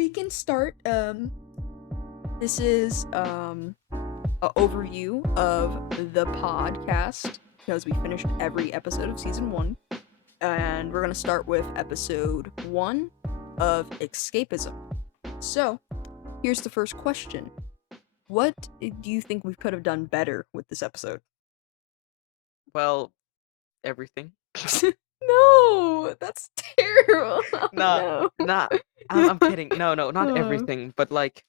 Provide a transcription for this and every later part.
we can start. This is an overview of the podcast because we finished every episode of season 1, and we're gonna start with episode 1 of Escapism. So, here's the first question: what do you think we could have done better with this episode? Well, everything. No, that's terrible. Nah, No. nah. I'm kidding. No, not Uh, everything, but like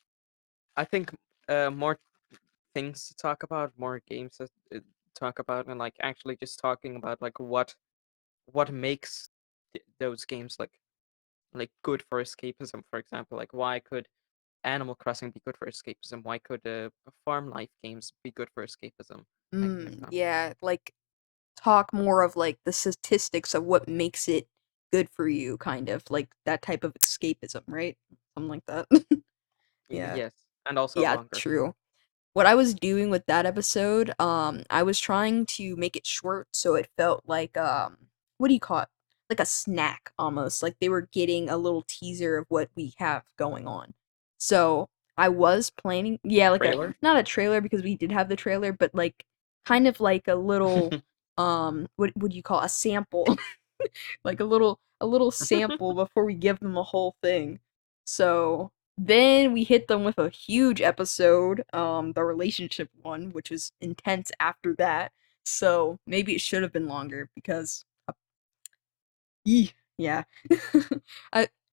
I think more things to talk about, more games to talk about, and like actually just talking about like what makes those games like good for escapism. For example, like why could Animal Crossing be good for escapism? Why could farm life games be good for escapism? That kind of stuff. yeah, like talk more of like the statistics of what makes it good for you, kind of like that type of escapism, right? Something like that. Yeah. Yes, and also Yeah, longer. true. What I was doing with that episode, I was trying to make it short so it felt like what do you call it? Like a snack almost. Like they were getting a little teaser of what we have going on. So I was planning, yeah, like a Trailer. not a trailer because we did have the trailer, but like kind of like a little what would you call it? A sample. Like a little sample before we give them a whole thing. So then we hit them with a huge episode, the relationship one, which was intense after that. So maybe it should have been longer because, yeah.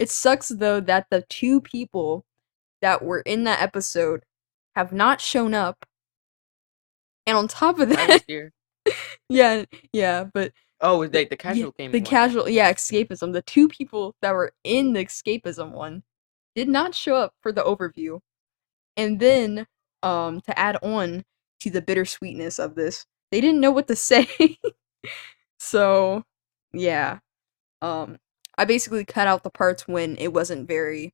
It sucks though that the two people that were in that episode have not shown up, and on top of I was that, here. yeah, yeah, but Oh, the the yeah, casual the gaming one. casual, yeah, escapism. The two people that were in the escapism one did not show up for the overview. And then, to add on to the bittersweetness of this, they didn't know what to say. So, yeah. Um, I basically cut out the parts when it wasn't very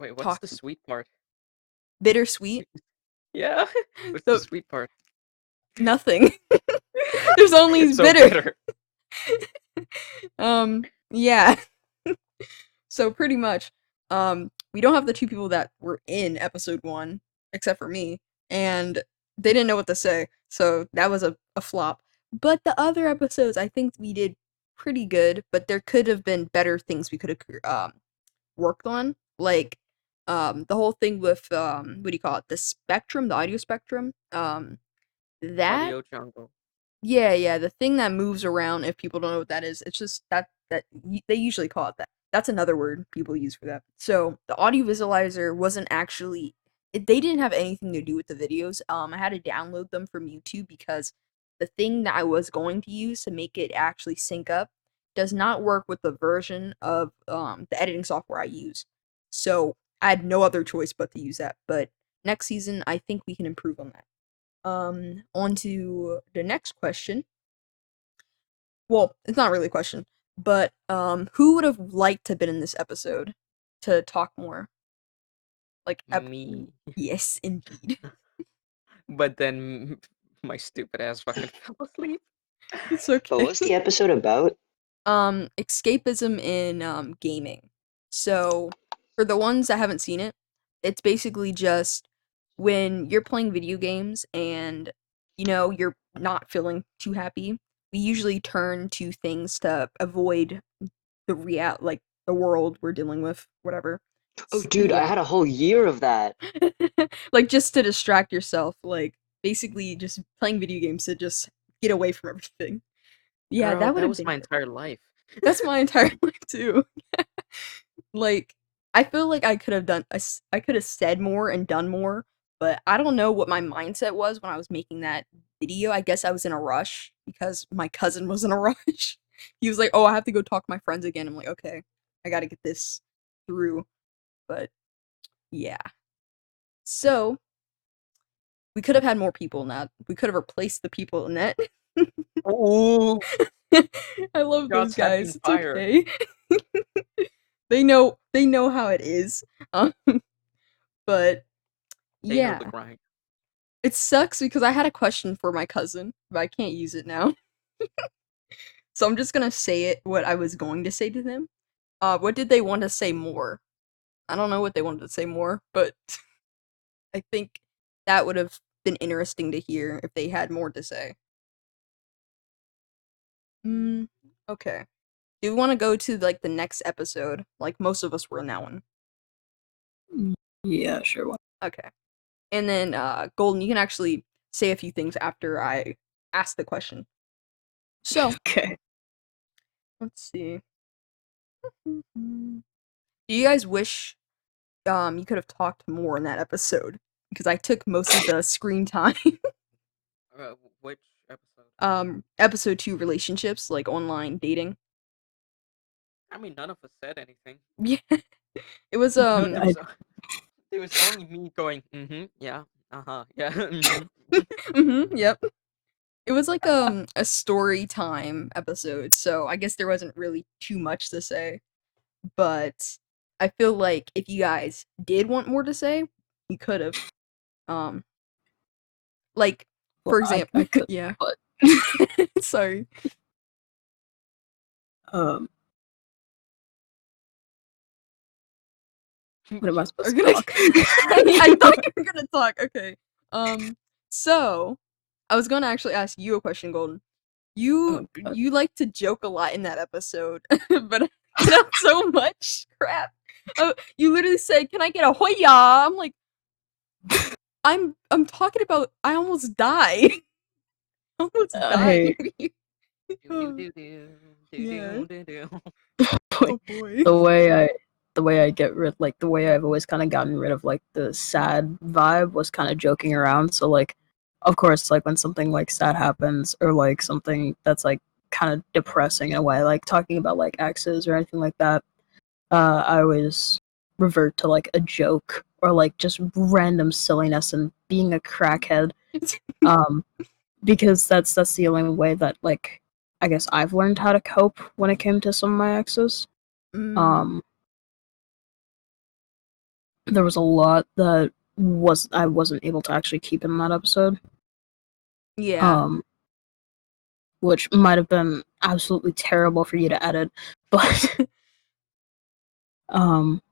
Wait, what's the talk sweet part? bittersweet. Yeah, what's the The sweet part? nothing. There's only So bitter. bitter. Yeah. So pretty much, we don't have the two people that were in episode 1, except for me, and they didn't know what to say, so that was a flop. But the other episodes, I think we did pretty good, but there could have been better things we could have worked on, like the whole thing with what do you call it? The spectrum, the audio spectrum. That Audio jungle. yeah, the thing that moves around. If people don't know what that is, it's just they usually call it that. That's another word people use for that. So the audio visualizer wasn't actually. They didn't have anything to do with the videos. I had to download them from YouTube because the thing that I was going to use to make it actually sync up does not work with the version of the editing software I use. So I had no other choice but to use that. But next season, I think we can improve on that. On to the next question. Well, it's not really a question, but who would have liked to have been in this episode to talk more? Like, Me. yes, indeed. But then my stupid ass fucking fell asleep. It's But okay. what's the episode about? Escapism in gaming. So, for the ones that haven't seen it, it's basically just when you're playing video games and you're not feeling too happy, we usually turn to things to avoid like the world we're dealing with, whatever. Oh, dude, I Yeah. had a whole year of that. Like just to distract yourself, like basically just playing video games to just get away from everything. Yeah, Girl, that would that have was been my good. entire life. That's my entire life too. Like, I feel like I could have said more and done more, but I don't know what my mindset was when I was making that video. I guess I was in a rush because my cousin was in a rush. He was like, "Oh, I have to go talk to my friends again." I'm like, "Okay, I got to get this through." But yeah. So, we could have had more people in that. We could have replaced the people in that. Ooh, I love those shots have guys. been It's fired. okay. They know how it is. Um, but They know the yeah. grind. It sucks because I had a question for my cousin, but I can't use it now. So I'm just gonna say it what I was going to say to them. What did they want to say more? I don't know what they wanted to say more, but I think that would have been interesting to hear if they had more to say. Mm, okay. Do we want to go to like the next episode? Like most of us were in that one. Yeah, sure. Okay. And then Golden, you can actually say a few things after I ask the question. So, Okay. let's see. Do you guys wish you could have talked more in that episode? Because I took most of the screen time. Which episode? Episode 2 relationships, like online dating. I mean, none of us said anything. Yeah. It was No, there was only me going, yeah, yeah, yep. It was like a story time episode, so I guess there wasn't really too much to say. But I feel like if you guys did want more to say, you could have. Um like Well, for I example, could, yeah. but Sorry. um, what am I Are supposed to gonna talk? I thought you were gonna talk. Okay. So I was gonna actually ask you a question, Golden. You Oh, God. you like to joke a lot in that episode, but I get up so much crap. You literally said, "Can I get a hoya?" I'm like, I'm talking about. I almost died. I almost died. Hey, Yeah. boy, Oh boy. the way I get rid, like the way I've always kind of gotten rid of like the sad vibe was kind of joking around. So like, of course, like when something like sad happens or like something that's like kind of depressing in a way, like talking about like exes or anything like that, I always revert to like a joke or like just random silliness and being a crackhead. Um, because that's the only way that like I guess I've learned how to cope when it came to some of my exes. Mm, Um, there was a lot that I wasn't able to actually keep in that episode. yeah. Um, which might have been absolutely terrible for you to edit, but um,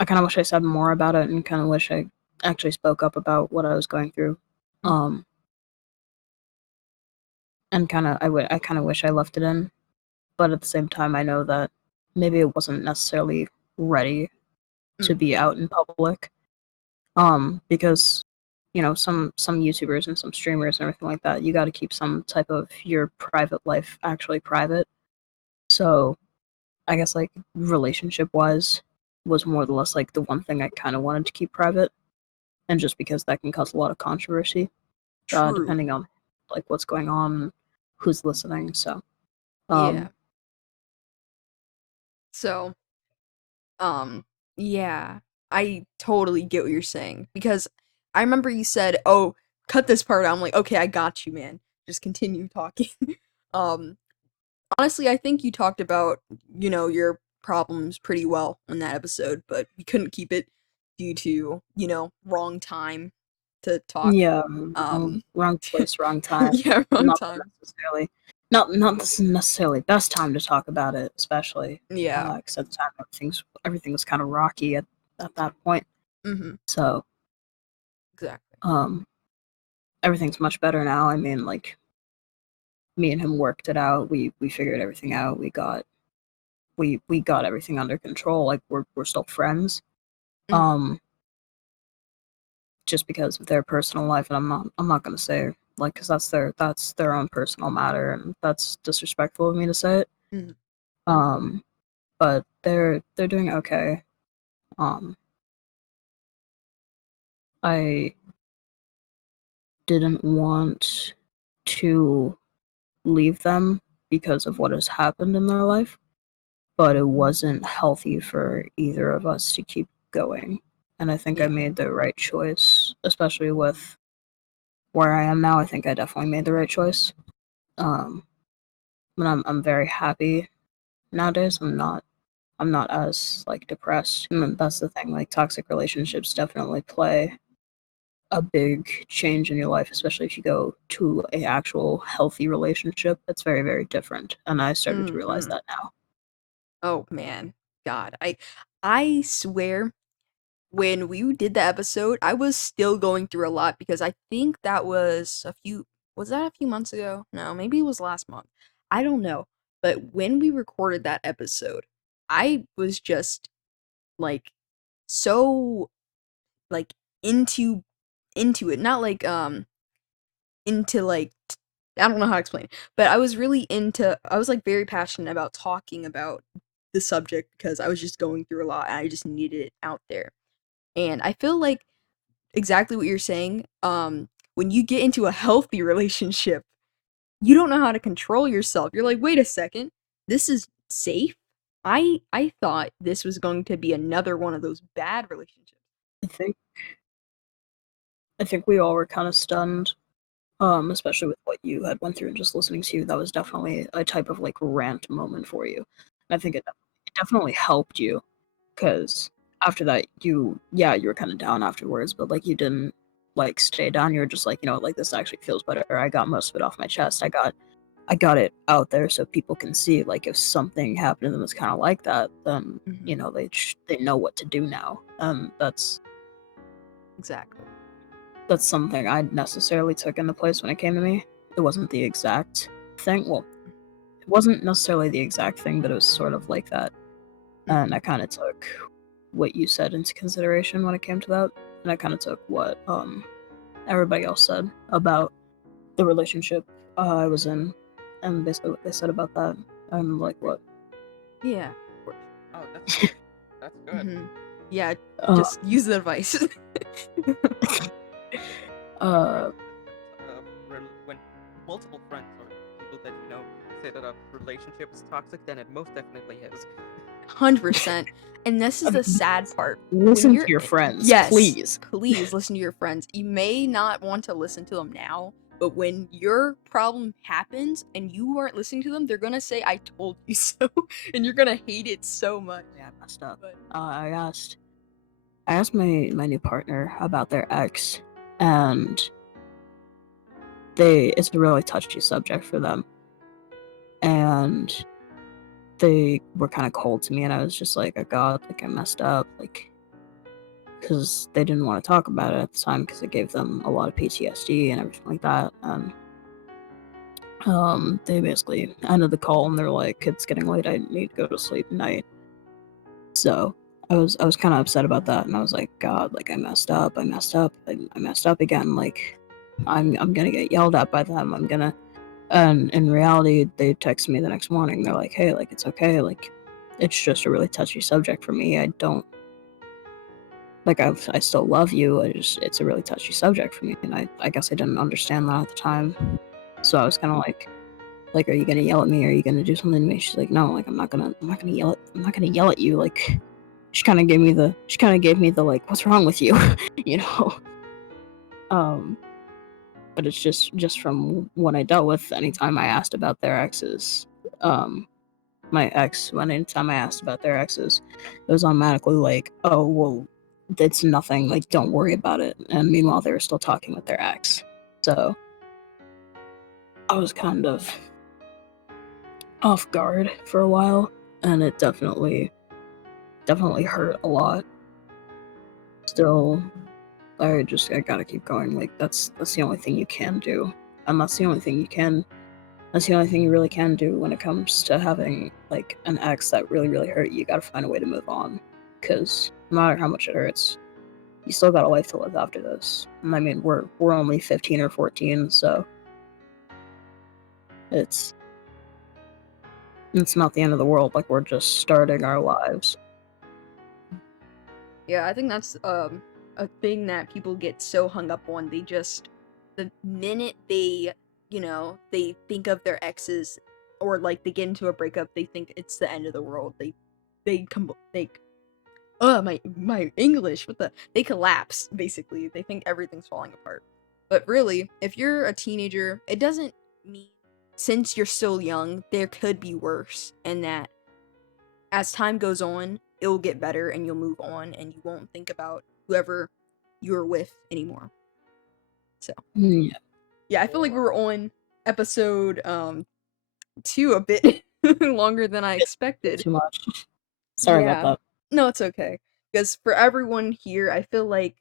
I kind of wish I said more about it and kind of wish I actually spoke up about what I was going through. Um, and I kind of wish I left it in, but at the same time, I know that maybe it wasn't necessarily ready to Mm, be out in public. Because you know some YouTubers and some streamers and everything like that, you got to keep some type of your private life actually private. So I guess like relationship wise was more or less like the one thing I kind of wanted to keep private, and just because that can cause a lot of controversy, true. depending on like what's going on, who's listening. So Yeah. um, So, yeah. I totally get what you're saying because I remember you said, "Oh, cut this part out." I'm like, "Okay, I got you, man. Just continue talking." um, honestly, I think you talked about, your problems pretty well in that episode, but we couldn't keep it due to, wrong time to talk. yeah, Um, wrong place, wrong time. yeah, wrong Not time. necessarily, not necessarily best time to talk about it, especially Yeah. because at the time everything was kind of rocky at that point. Mhm. So Exactly. everything's much better now. I mean, like me and him worked it out. We figured everything out. We got everything under control. Like we're still friends. Mhm. Um, just because of their personal life, and I'm not gonna say like because that's their own personal matter, and that's disrespectful of me to say it. Mhm. Um, but they're doing okay. Um, I didn't want to leave them because of what has happened in their life, but it wasn't healthy for either of us to keep going. And I think I Yeah. made the right choice, especially with where I am now. I think I definitely made the right choice. Um, and I'm very happy nowadays. I'm not as like depressed. And that's the thing. Like toxic relationships definitely play a big change in your life, especially if you go to a actual healthy relationship. It's very, very different. And I started to realize Mhm. that now. Oh man, God, I swear, when we did the episode, I was still going through a lot because I think that was was that a few months ago? No, maybe it was last month. I don't know. But when we recorded that episode, I was just like so like into it. Not like into like I don't know how to explain it, but I was like very passionate about talking about the subject because I was just going through a lot and I just needed it out there. And I feel like exactly what you're saying. When you get into a healthy relationship, you don't know how to control yourself. You're like, wait a second, this is safe. I thought this was going to be another one of those bad relationships. I think I think we all were kind of stunned, especially with what you had went through and just listening to you. That was definitely a type of like rant moment for you. And I think it definitely helped you because after that you were kind of down afterwards, but like you didn't like stay down. You were just like, you know, like this actually feels better. I got most of it off my chest. I got it out there so people can see like if something happened to them that's kind of like that, then you know they know what to do now. Exactly. That's something I necessarily took into place when it came to me. It wasn't the exact thing. Well, it wasn't necessarily the exact thing, but it was sort of like that. And I kind of took what you said into consideration when it came to that, and I kind of took what everybody else said about the relationship I was in, and basically what they said about that. I'm like, what? Yeah, of course. Oh, that's good. That's good. Yeah, Uh, just use the advice. When multiple friends or people that you know say that a relationship is toxic, then it most definitely is. 100%. And this is the sad part. Listen When to your friends, yes, please. Please listen to your friends. You may not want to listen to them now, but when your problem happens and you aren't listening to them, they're gonna say, "I told you so," and you're gonna hate it so much. Yeah, I messed up. But I asked my new partner about their ex, and it's a really touchy subject for them, and they were kind of cold to me, and I was just like, oh god, like I messed up, like, because they didn't want to talk about it at the time because it gave them a lot of PTSD and everything like that. And they basically ended the call and they're like, it's getting late, I need to go to sleep tonight. So I was kind of upset about that, and I was like, god, like I messed up I messed up again, like I'm gonna get yelled at by them. And in reality, they texted me the next morning. They're like, hey, like, it's okay. Like, it's just a really touchy subject for me. I don't, like, I still love you. It's a really touchy subject for me. And I guess I didn't understand that at the time. So I was kind of like, are you going to yell at me? Are you going to do something to me? She's like, no, like, I'm not going to yell at you. Like, she kind of gave me the, like, what's wrong with you? You know? But it's just from what I dealt with. Anytime I asked about their exes, anytime I asked about their exes, it was automatically like, oh, well, it's nothing, like, don't worry about it. And meanwhile, they were still talking with their ex. So I was kind of off guard for a while, and it definitely hurt a lot. Still, I gotta keep going. Like, that's the only thing you can do. And that's the only thing you really can do when it comes to having, like, an ex that really, really hurt you. You gotta find a way to move on. Because no matter how much it hurts, you still got a life to live after this. And I mean, we're only 15 or 14, so it's not the end of the world. Like, we're just starting our lives. yeah, I think that's a thing that people get so hung up on. The minute they, they think of their exes or like they get into a breakup, they think it's the end of the world. My English, they collapse basically. They think everything's falling apart. But really, if you're a teenager, it doesn't mean since you're still young, there could be worse, and that as time goes on, it will get better and you'll move on and you won't think about whoever you're with anymore. So, yeah, I feel like we were on episode 2 a bit longer than I expected. Too much. Sorry about that. No, it's okay. Because for everyone here, I feel like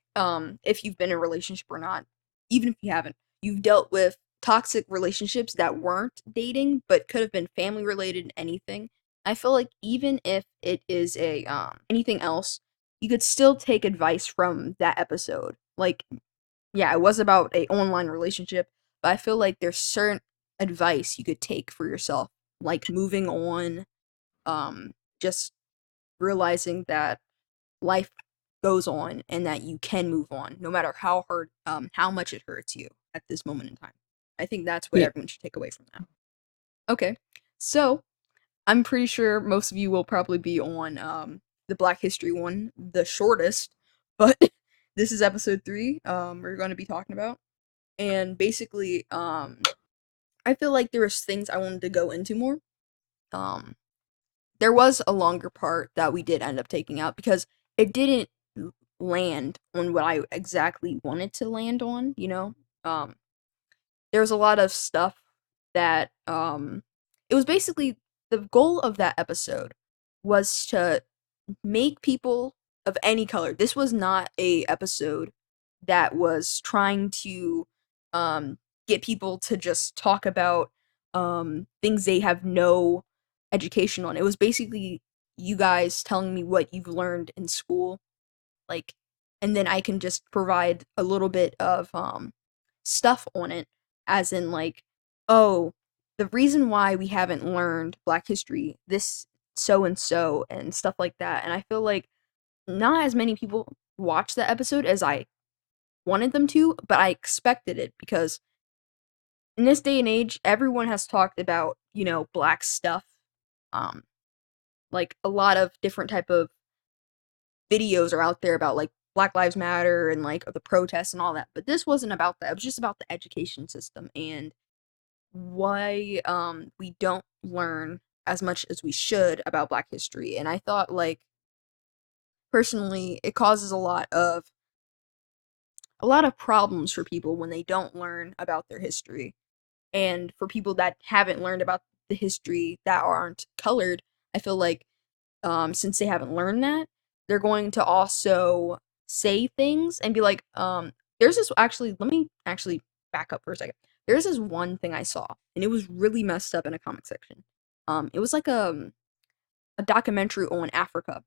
if you've been in a relationship or not, even if you haven't, you've dealt with toxic relationships that weren't dating but could have been family related, anything. I feel like even if it is a anything else, you could still take advice from that episode. Like, yeah, it was about a online relationship, but I feel like there's certain advice you could take for yourself, like moving on, just realizing that life goes on and that you can move on no matter how hard how much it hurts you at this moment in time. I think that's what Yeah. everyone should take away from that. Okay. So, I'm pretty sure most of you will probably be on the Black History one, the shortest, but this is episode 3 we're going to be talking about. And basically I feel like there was things I wanted to go into more. Um there was a longer part that we did end up taking out because it didn't land on what I exactly wanted to land on, you know? Um, there was a lot of stuff that, it was basically the goal of that episode was to make people of any color. This was not a episode that was trying to, um, get people to just talk about, things they have no education on. It was basically you guys telling me what you've learned in school, like, and then I can just provide a little bit of stuff on it, as in like, oh, the reason why we haven't learned Black history, this so and stuff like that. And I feel like not as many people watched that episode as I wanted them to, but I expected it because in this day and age, everyone has talked about, you know, Black stuff. Um, like a lot of different type of videos are out there about like Black Lives Matter and like the protests and all that. But this wasn't about that. It was just about the education system and why we don't learn as much as we should about Black history. And I thought like personally it causes a lot of problems for people when they don't learn about their history. And for people that haven't learned about the history that aren't colored, I feel like since they haven't learned that, they're going to also say things and be like, there's this actually, let me actually back up for a second. There's this one thing I saw, and it was really messed up in a comic section. It was like a documentary on Africa.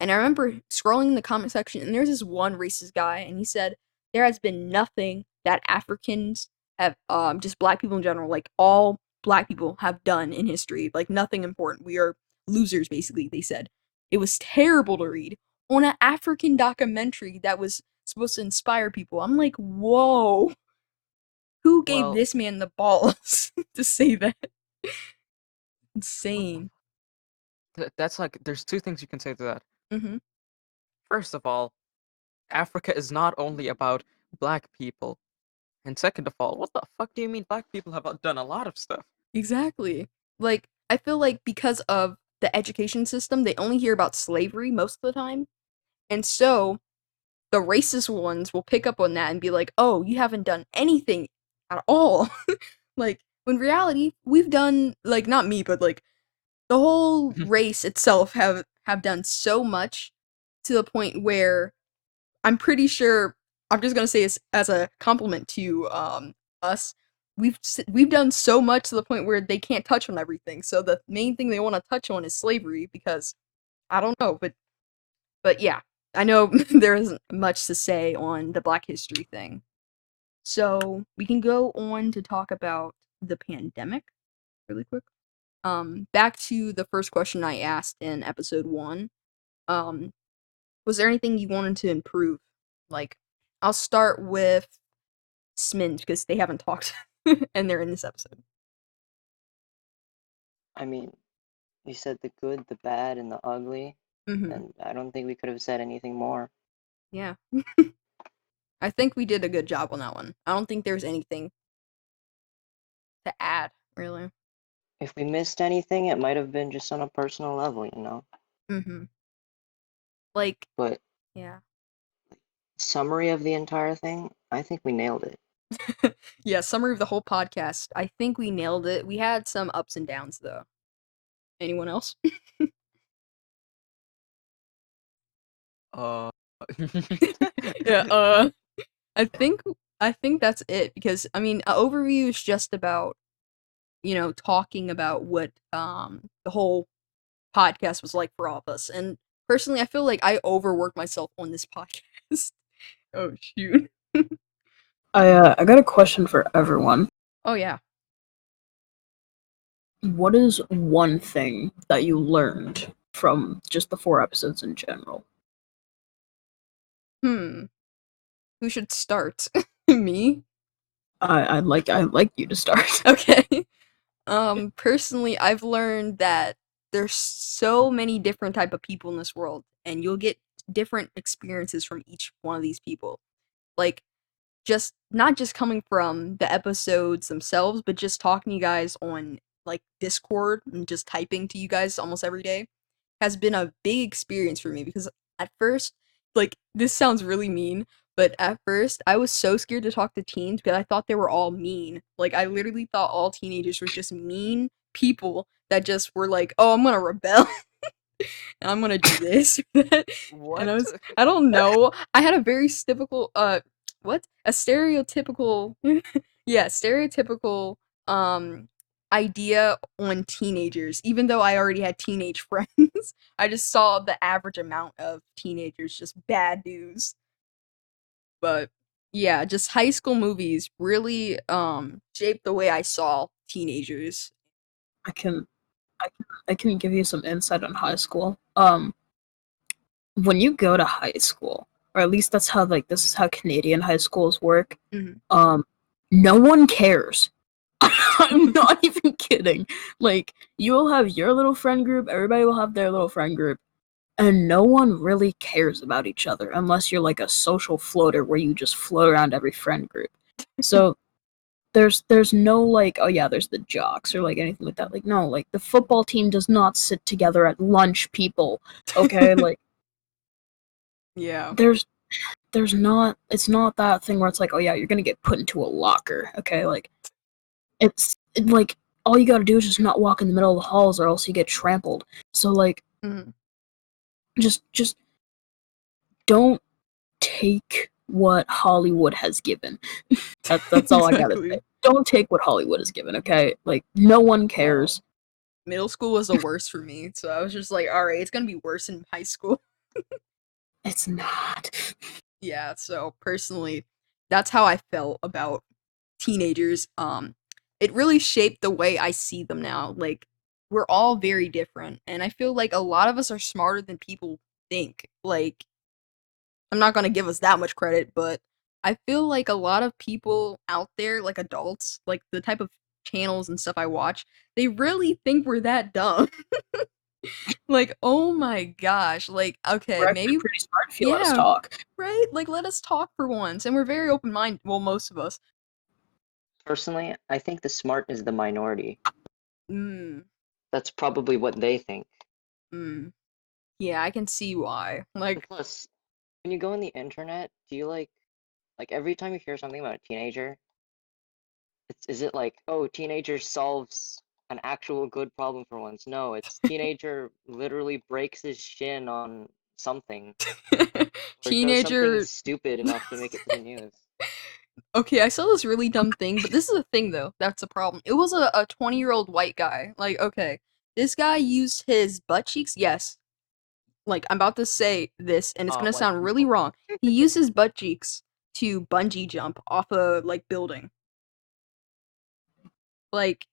And I remember scrolling in the comment section, and there's this one racist guy, and he said, there has been nothing that Africans have, just black people in general, like all black people have done in history, like nothing important. We are losers, basically, they said. It was terrible to read on an African documentary that was supposed to inspire people. I'm like, whoa, who gave Well, this man the balls to say that? Insane. that's like there's two things you can say to that. Mm-hmm. First of all, Africa is not only about black people. And second of all, what the fuck do you mean black people have done a lot of stuff? Exactly. Like, I feel like because of the education system, they only hear about slavery most of the time. And so the racist ones will pick up on that and be like, oh, you haven't done anything at all. Like, when reality, we've done, like, not me, but like, the whole race itself have done so much to the point where I'm pretty sure I'm just gonna say as a compliment to us. We've done so much to the point where they can't touch on everything. So the main thing they want to touch on is slavery because I don't know, but yeah, I know there isn't much to say on the Black History thing. So we can go on to talk about the pandemic really quick. Back to the first question I asked in episode 1. Um, was there anything you wanted to improve? Like, I'll start with Smins because they haven't talked and they're in this episode. I mean, you said the good, the bad, and the ugly, Mm-hmm. and I don't think we could have said anything more. Yeah. I think we did a good job on that one. I don't think there's anything to add, really. If we missed anything, it might have been just on a personal level, you know? Mm-hmm. Like, But yeah. summary of the entire thing, I think we nailed it. Yeah, summary of the whole podcast. I think we nailed it. We had some ups and downs, though. Anyone else? Uh, Yeah, I think that's it because I mean, a overview is just about, talking about what the whole podcast was like for all of us. And personally, I feel like I overworked myself on this podcast. Oh shoot. I got a question for everyone. Oh yeah. What is one thing that you learned from just the 4 episodes in general? Who should start? Me? I'd like you to start. Okay. Personally, I've learned that there's so many different type of people in this world, and you'll get different experiences from each one of these people. Like, just not just coming from the episodes themselves, but just talking to you guys on like Discord and just typing to you guys almost every day has been a big experience for me because at first, like this sounds really mean, but at first I was so scared to talk to teens because I thought they were all mean. Like I literally thought all teenagers were just mean people that just were like, "Oh, I'm gonna rebel." And I'm gonna do this or that. what? And I don't know. I had a very typical what? A stereotypical yeah, stereotypical um idea on teenagers, even though I already had teenage friends. I just saw the average amount of teenagers, just bad news. But yeah, just high school movies really shaped the way I saw teenagers. I can I can give you some insight on high school. When you go to high school, or at least that's how this is how Canadian high schools work. Mhm. No one cares. I'm not even kidding. Like you will have your little friend group, everybody will have their little friend group, and no one really cares about each other unless you're like a social floater where you just float around every friend group. So there's no like, oh yeah, there's the jocks or like anything like that. Like no, like the football team does not sit together at lunch, people. Okay, like Yeah. there's not, it's not that thing where it's like, oh yeah, you're gonna get put into a locker. Okay, like like all you gotta do is just not walk in the middle of the halls or else you get trampled. So like Mhm. just don't take what Hollywood has given. That's all I gotta say. Exactly. Don't take what Hollywood has given, okay? Like no one Oh, cares. Middle school was the worst for me, so I was just like, all right, it's gonna be worse in high school. It's not. Yeah, so personally, that's how I felt about teenagers. It really shaped the way I see them now. Like, we're all very different, and I feel like a lot of us are smarter than people think. Like, I'm not gonna give us that much credit, but I feel like a lot of people out there, like adults, like the type of channels and stuff I watch, they really think we're that dumb. Like, oh my gosh. Like, okay, We're actually maybe pretty smart if you let us yeah, talk. right? Like, let us talk for once. And we're very open-minded. Well, most of us. personally, I think the smart is the minority. Mm, That's probably what they think. mm. Yeah, I can see why. And Like, plus, when you go on the internet, do you like every time you hear something about a teenager, is it like, oh, teenager solves an actual good problem for once? No, it's teenager literally breaks his shin on something or does something teenager. stupid enough to make it to the news. Okay, I saw this really dumb thing, but this is a thing though. That's a problem. It was a 20-year-old white guy. Like, okay, this guy used his butt cheeks. Yes, like I'm about to say this, and it's gonna White sound really people. wrong. He used his butt cheeks to bungee jump off a like building. Like,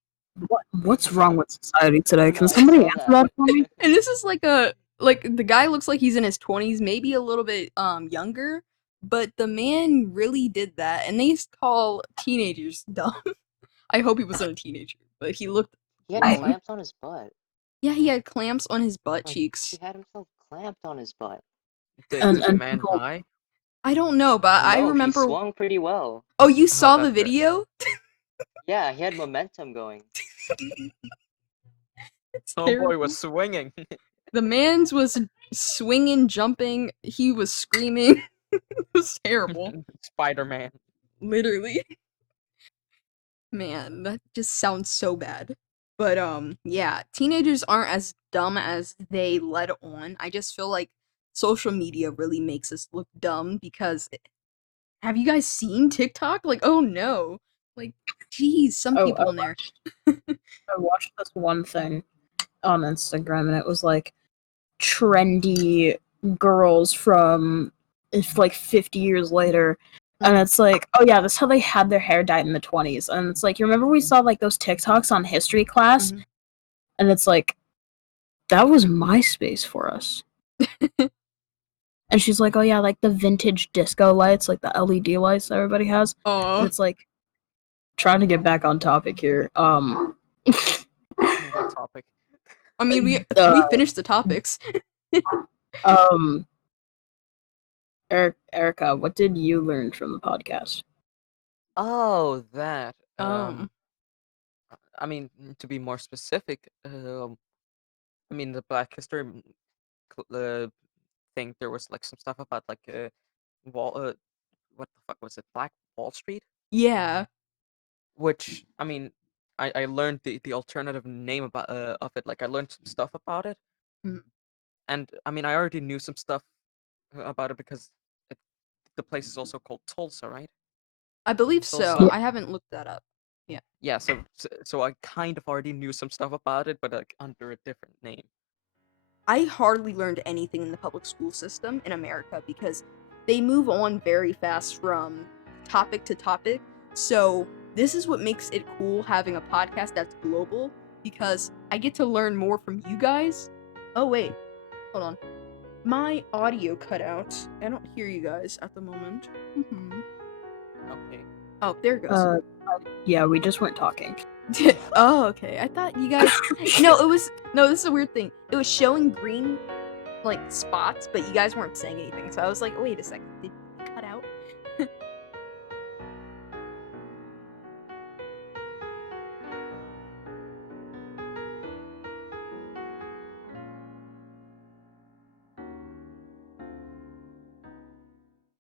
What's wrong with society today? No, Can I somebody saw answer that. that for me? and this is like the guy looks like he's in his 20s, maybe a little bit younger, but the man really did that, and they call teenagers dumb. I hope he wasn't a teenager, but he looked He had I grown. clamps on his butt. Yeah, he had clamps on his butt Like, he cheeks. had himself clamped on his butt. Did the and man people die? I don't know, but I No, he remember. swung pretty well. Oh, you Oh, saw the that's good. video? Yeah, he had momentum going. It's Homeboy terrible. was swinging. The man's was swinging, jumping. He was screaming. It was terrible. Spider-Man. Literally. Man, that just sounds so bad. But yeah, teenagers aren't as dumb as they let on. I just feel like social media really makes us look dumb because have you guys seen TikTok? Like, oh no. Like, geez, some Oh, people in there. I watched this one thing on Instagram, and it was like trendy girls from like 50 years later. And it's like, oh yeah, this is how they had their hair dyed in the 20s. And it's like, you remember we saw like those TikToks on history class? Mhm. And it's like, that was MySpace for us. And she's like, oh yeah, like the vintage disco lights, like the LED lights that everybody has. And Aw. it's like, trying to get back on topic here. What topic? I mean, we Uh, finished the topics. um, Erica, what did you learn from the podcast? Oh, that. Um, I mean, to be more specific, I mean the Black History thing. There was like some stuff about like Wall. What the fuck was it? Black Wall Street. yeah. Which I mean, I learned the alternative name about of it. Like I learned some stuff about it, Mm. and I mean I already knew some stuff about it because it, the place is also called Tulsa, right? I believe so. Tulsa. I haven't looked that up. Yeah, so I kind of already knew some stuff about it, but like under a different name. I hardly learned anything in the public school system in America because they move on very fast from topic to topic. So, this is what makes it cool having a podcast that's global because I get to learn more from you guys. Oh, wait. Hold on. My audio cut out. I don't hear you guys at the moment. Okay. Oh, there it goes. Yeah, we just weren't talking. Oh, okay. I thought you guys. No, it was. No, this is a weird thing. It was showing green, like, spots, but you guys weren't saying anything. So I was like, wait a second. Did it cut out?